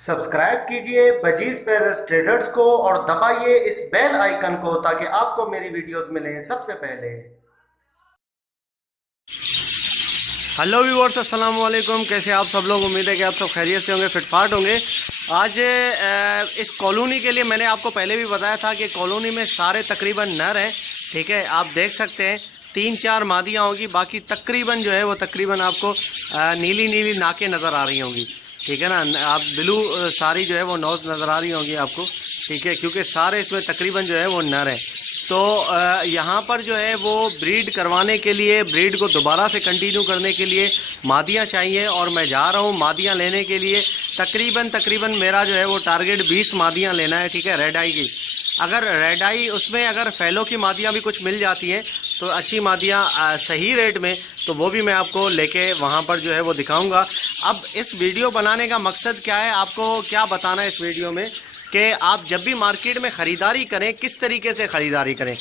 Subscribe कीजिए budgies parents traders को और दबाइए इस बेल आइकन को ताकि आपको मेरी वीडियोस मिलें सबसे पहले। हेलो व्यूअर्स, अस्सलाम वालेकुम। कैसे आप सब लोग? उम्मीद है कि आप सब खैरियत से होंगे, फिटफाट होंगे। आज इस कॉलोनी के लिए मैंने आपको पहले भी बताया था कि कॉलोनी में सारे तकरीबन नर हैं। ठीक है, आप देख सकते हैं 3-4 मादियाँ होंगी, बाकी तकरीबन जो है वो तकरीबन आपको नीली नीली नाकें नज़र आ रही होंगी। ठीक है ना, आप ब्लू सारी जो है वो नोज़ नज़र आ रही होंगी आपको। ठीक है, क्योंकि सारे इसमें तकरीबन जो है वो नर हैं। तो यहाँ पर जो है वो ब्रीड करवाने के लिए, ब्रीड को दोबारा से कंटिन्यू करने के लिए मादियाँ चाहिए और मैं जा रहा हूँ मादियाँ लेने के लिए। तकरीबन मेरा जो है वो टारगेट 20 मादियाँ लेना है। ठीक है, रेड आई की। अगर रेड आई उसमें अगर फैलो की मादियाँ भी कुछ मिल जाती हैं तो अच्छी मादियाँ सही रेट में, तो वो भी मैं आपको लेके वहाँ पर जो है वो दिखाऊंगा। अब इस वीडियो बनाने का मकसद क्या है, आपको क्या बताना है इस वीडियो में कि आप जब भी मार्केट में ख़रीदारी करें किस तरीके से ख़रीदारी करें।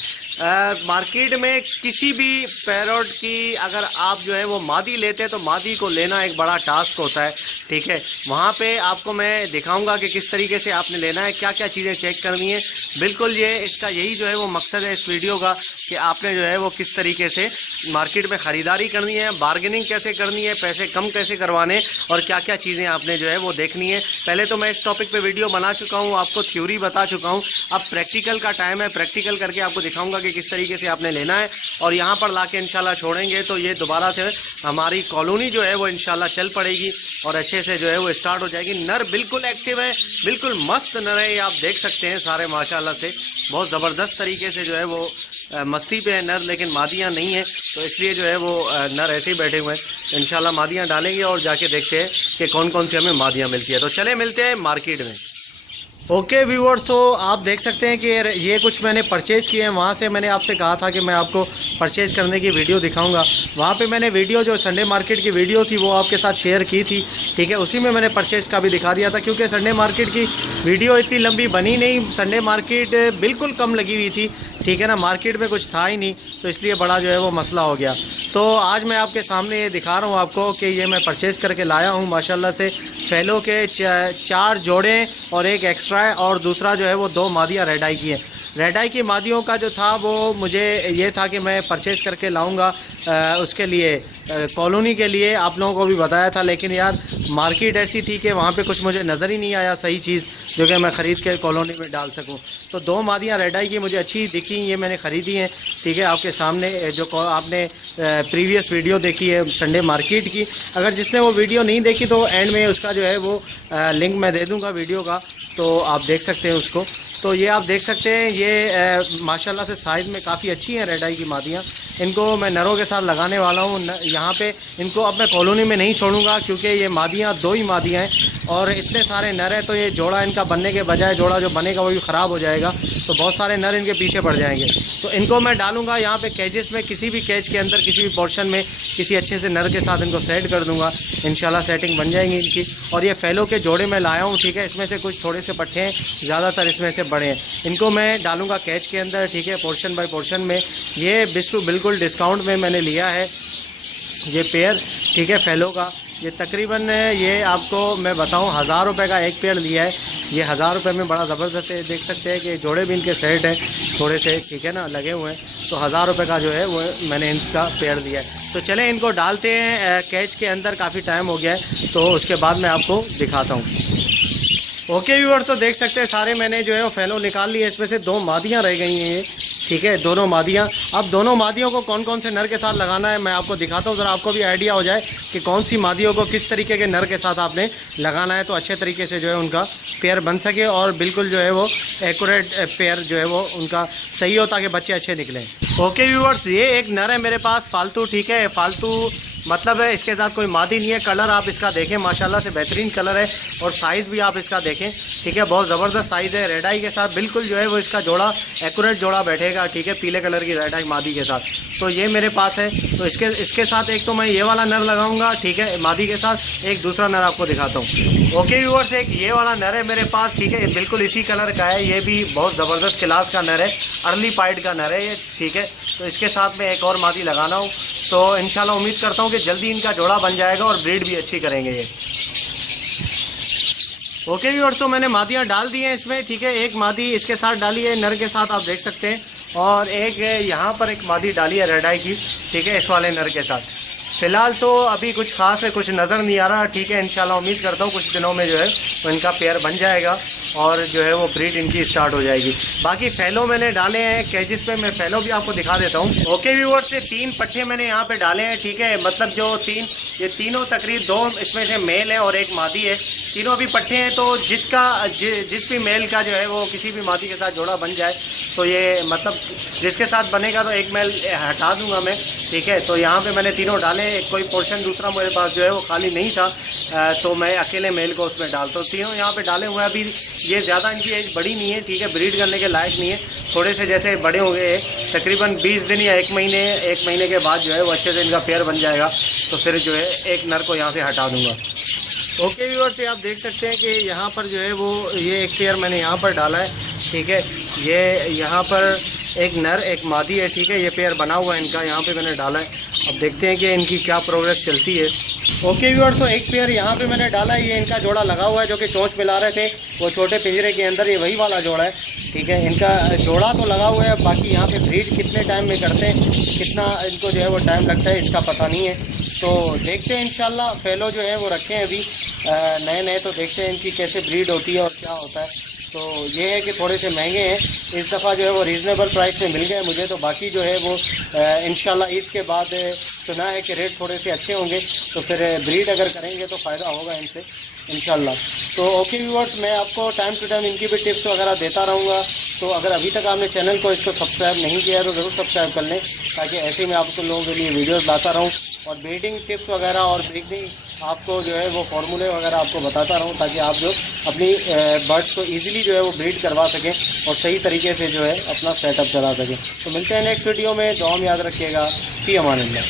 मार्केट में किसी भी पैरोट की अगर आप जो है वो मादी लेते हैं तो मादी को लेना एक बड़ा टास्क होता है। ठीक है, वहाँ पे आपको मैं दिखाऊंगा कि किस तरीके से आपने लेना है, क्या क्या चीज़ें चेक करनी है। बिल्कुल ये इसका यही जो है वो मकसद है इस वीडियो का कि आपने जो है वो किस तरीके से मार्केट में ख़रीदारी करनी है, बार्गेनिंग कैसे करनी है, पैसे कम कैसे करवाने और क्या क्या चीज़ें आपने जो है वो देखनी है। पहले तो मैं इस टॉपिक पे वीडियो बना चुका हूँ, आपको थ्योरी बता चुका हूँ। अब प्रैक्टिकल का टाइम है, प्रैक्टिकल करके आपको दिखाऊंगा कि किस तरीके से आपने लेना है और यहाँ पर लाके इंशाल्लाह छोड़ेंगे तो ये दोबारा से हमारी कॉलोनी जो है वो इंशाल्लाह चल पड़ेगी और अच्छे से जो है वो स्टार्ट हो जाएगी। नर बिल्कुल एक्टिव है, बिल्कुल मस्त नर है, ये आप देख सकते हैं सारे माशाल्लाह से बहुत ज़बरदस्त तरीके से जो है वो मस्ती पे है नर, लेकिन मादियाँ नहीं है तो इसलिए जो है वो नर ऐसे ही बैठे हुए हैं। इंशाल्लाह मादियाँ डालेंगे और जाके देखते हैं कि कौन कौन सी हमें मादियाँ मिलती है। तो चले मिलते हैं मार्केट में। ओके व्यूअर्स, तो आप देख सकते हैं कि ये कुछ मैंने परचेज़ किए हैं। वहाँ से मैंने आपसे कहा था कि मैं आपको परचेज़ करने की वीडियो दिखाऊंगा। वहाँ पे मैंने वीडियो जो संडे मार्केट की वीडियो थी वो आपके साथ शेयर की थी। ठीक है, उसी में मैंने परचेज़ का भी दिखा दिया था क्योंकि संडे मार्केट की वीडियो इतनी लंबी बनी नहीं, संडे मार्केट बिल्कुल कम लगी हुई थी। ठीक है ना, मार्केट में कुछ था ही नहीं तो इसलिए बड़ा जो है वो मसला हो गया। तो आज मैं आपके सामने ये दिखा रहा हूँ आपको कि ये मैं परचेज़ करके लाया हूँ माशाल्लाह से। फैलो के 4 जोड़े और एक एक्स्ट्रा है और दूसरा जो है वो 2 मादियाँ रेड आई की है। रेड आई की मादियों का जो था वो मुझे ये था कि मैं परचेज़ करके लाऊंगा उसके लिए कॉलोनी के लिए, आप लोगों को भी बताया था। लेकिन यार मार्केट ऐसी थी कि वहाँ पे कुछ मुझे नज़र ही नहीं आया सही चीज़ जो कि मैं ख़रीद के कॉलोनी में डाल सकूँ। तो 2 मादियाँ रेड आई की मुझे अच्छी दिखी, ये मैंने ख़रीदी हैं। ठीक है, आपके सामने जो आपने प्रीवियस वीडियो देखी है संडे मार्केट की, अगर जिसने वो वीडियो नहीं देखी तो एंड में उसका जो है वो लिंक मैं दे दूँगा वीडियो का, तो आप देख सकते हैं उसको। तो ये आप देख सकते हैं ये माशाल्लाह से साइज़ में काफ़ी अच्छी हैं रेड आई की मादियाँ। इनको मैं नरों के साथ लगाने वाला हूँ यहाँ पे। इनको अब मैं कॉलोनी में नहीं छोड़ूंगा क्योंकि ये मादियाँ 2 ही मादियाँ हैं और इतने सारे नर हैं तो ये जोड़ा इनका बनने के बजाय जोड़ा जो बनेगा वो भी ख़राब हो जाएगा, तो बहुत सारे नर इनके पीछे पड़ जाएंगे। तो इनको मैं डालूंगा यहाँ पे कैजेस में, किसी भी कैज के अंदर किसी भी पोर्शन में किसी अच्छे से नर के साथ इनको सेट कर दूँगा। इंशाल्लाह सेटिंग बन जाएंगी इनकी। और ये फैलो के जोड़े में लाया हूँ। ठीक है, इसमें से कुछ थोड़े से पट्टे हैं, ज़्यादातर इसमें से बड़े हैं। इनको मैं डालूँगा कैच के अंदर। ठीक है, पोर्शन बाय पोर्शन में। ये बिल्कुल डिस्काउंट में मैंने लिया है ये पेयर। ठीक है, फैलो का ये तकरीबन ये आपको मैं बताऊं 1000 रुपये का एक पेयर लिया है। ये 1000 रुपये में बड़ा ज़बरदस्त है। देख सकते हैं कि जोड़े भी इनके सेट हैं थोड़े से, ठीक है ना, लगे हुए हैं। तो 1000 रुपये का जो है वो मैंने इनका पेयर लिया है। तो चलें इनको डालते हैं कैच के अंदर, काफ़ी टाइम हो गया है तो उसके बाद मैं आपको दिखाता हूँ। ओके व्यूअर, तो देख सकते हैं सारे मैंने जो है वो फैलो निकाल लिए। इसमें से 2 मादियाँ रह गई हैं ये। ठीक है, दोनों मादियाँ। अब दोनों मादियों को कौन कौन से नर के साथ लगाना है मैं आपको दिखाता हूँ, ज़रा आपको भी आइडिया हो जाए कि कौन सी मादियों को किस तरीके के नर के साथ आपने लगाना है, तो अच्छे तरीके से जो है उनका पेयर बन सके और बिल्कुल जो है वो एक्यूरेट पेयर जो है वो उनका सही हो ताकि बच्चे अच्छे निकलें। ओके व्यूअर्स, ये एक नर है मेरे पास फालतू। ठीक है, फालतू मतलब है इसके साथ कोई मादी नहीं है। कलर आप इसका देखें माशाल्लाह से बेहतरीन कलर है और साइज़ भी आप इसका देखें। ठीक है, बहुत ज़बरदस्त साइज़ है। रेड आई के साथ बिल्कुल जो है वो इसका जोड़ा एक्यूरेट जोड़ा बैठेगा। ठीक है, पीले कलर की रेड आई मादी के साथ। तो ये मेरे पास है। तो इसके साथ एक तो मैं ये वाला नर लगाऊंगा। ठीक है, मादी के साथ एक दूसरा नर आपको दिखाता हूँ। ओके व्यूअर्स, एक ये वाला नर है मेरे पास। ठीक है, बिल्कुल इसी कलर का है। ये भी बहुत ज़बरदस्त क्लास का नर है, अर्ली पाइड का नर है ये। ठीक है, तो इसके साथ में एक और मादी लगाना हूँ तो इंशाल्लाह उम्मीद करता हूँ कि जल्दी इनका जोड़ा बन जाएगा और ब्रीड भी अच्छी करेंगे ये। ओके व्यूअर्स, तो मैंने मादियाँ डाल दी हैं इसमें, ठीक है। एक मादी इसके साथ डाली है नर के साथ, आप देख सकते हैं, और एक यहाँ पर एक मादी डाली है रेड आई की, ठीक है, इस वाले नर के साथ। फ़िलहाल तो अभी कुछ खास है, कुछ नज़र नहीं आ रहा, ठीक है। इंशाल्लाह उम्मीद करता हूँ कुछ दिनों में जो है तो इनका पेयर बन जाएगा और जो है वो ब्रीड इनकी स्टार्ट हो जाएगी। बाकी फैलो मैंने डाले हैं केजिस पे, मैं फैलो भी आपको दिखा देता हूँ। ओके व्यूअर्स, ये 3 पट्टे मैंने यहाँ पे डाले हैं, ठीक है। मतलब जो ये तीनों तकरीब 2 इसमें से मेल है और एक मादी है, तीनों अभी पट्टे हैं। तो जिस भी मेल का जो है वो किसी भी मादी के साथ जोड़ा बन जाए तो ये मतलब जिसके साथ बनेगा तो एक मेल हटा दूंगा मैं, ठीक है। तो यहाँ पे मैंने तीनों डाले, एक कोई पोर्शन दूसरा मेरे पास जो है वो खाली नहीं था, तो मैं अकेले मेल को उसमें डालता हूँ। तीनों यहाँ पे डाले हुए हैं। अभी ये ज़्यादा इनकी एज बड़ी नहीं है, ठीक है, ब्रीड करने के लायक नहीं है। थोड़े से जैसे बड़े हो गए, तकरीबन 20 दिन या एक महीने के बाद जो है वो अच्छे से इनका पेयर बन जाएगा, तो फिर जो है एक नर को यहाँ से हटा दूँगा। ओके व्यूअर्स, आप देख सकते हैं कि यहाँ पर जो है वो ये एक पेयर मैंने यहाँ पर डाला है, ठीक है। ये यहाँ पर एक नर एक मादी है, ठीक है। ये पेयर बना हुआ है इनका, यहाँ पे मैंने डाला है। अब देखते हैं कि इनकी क्या प्रोग्रेस चलती है। ओके व्यूअर्स, तो एक पेयर यहाँ पे मैंने डाला है, ये इनका जोड़ा लगा हुआ है जो कि चोंच मिला रहे थे वो छोटे पिंजरे के अंदर, ये वही वाला जोड़ा है, ठीक है। इनका जोड़ा तो लगा हुआ है, बाकी यहाँ पे ब्रीड कितने टाइम में करते हैं, कितना इनको जो है वो टाइम लगता है, इसका पता नहीं है। तो देखते हैं इंशाल्लाह। फैलो जो है वो रखे हैं अभी नए, तो देखते हैं इनकी कैसे ब्रीड होती है और क्या होता है। तो ये है कि थोड़े से महंगे हैं इस दफ़ा, जो है वो रीज़नेबल प्राइस में मिल गए मुझे। तो बाकी जो है वो इंशाल्लाह ईद के बाद सुना है कि रेट थोड़े से अच्छे होंगे, तो फिर ब्रीड अगर करेंगे तो फ़ायदा होगा इनसे इंशाल्लाह। तो ओके व्यूअर्स, मैं आपको टाइम टू टाइम इनकी भी टिप्स वगैरह देता रहूँगा। तो अगर अभी तक आपने चैनल को इसको सब्सक्राइब नहीं किया है तो ज़रूर सब्सक्राइब कर लें, ताकि ऐसे मैं आपको लोगों के लिए वीडियोस लाता रहूँ और ब्रीडिंग टिप्स वगैरह और ब्रीडिंग आपको जो है वो फार्मूले वगैरह आपको बताता रहूँ, ताकि आप जो अपनी बर्ड्स को ईजिली जो है वो ब्रीड करवा सकें और सही तरीके से जो है अपना सेटअप चला सकें। तो मिलते हैं नेक्स्ट वीडियो में, दुआ में याद रखिएगा। फ़ी अमान अल्लाह।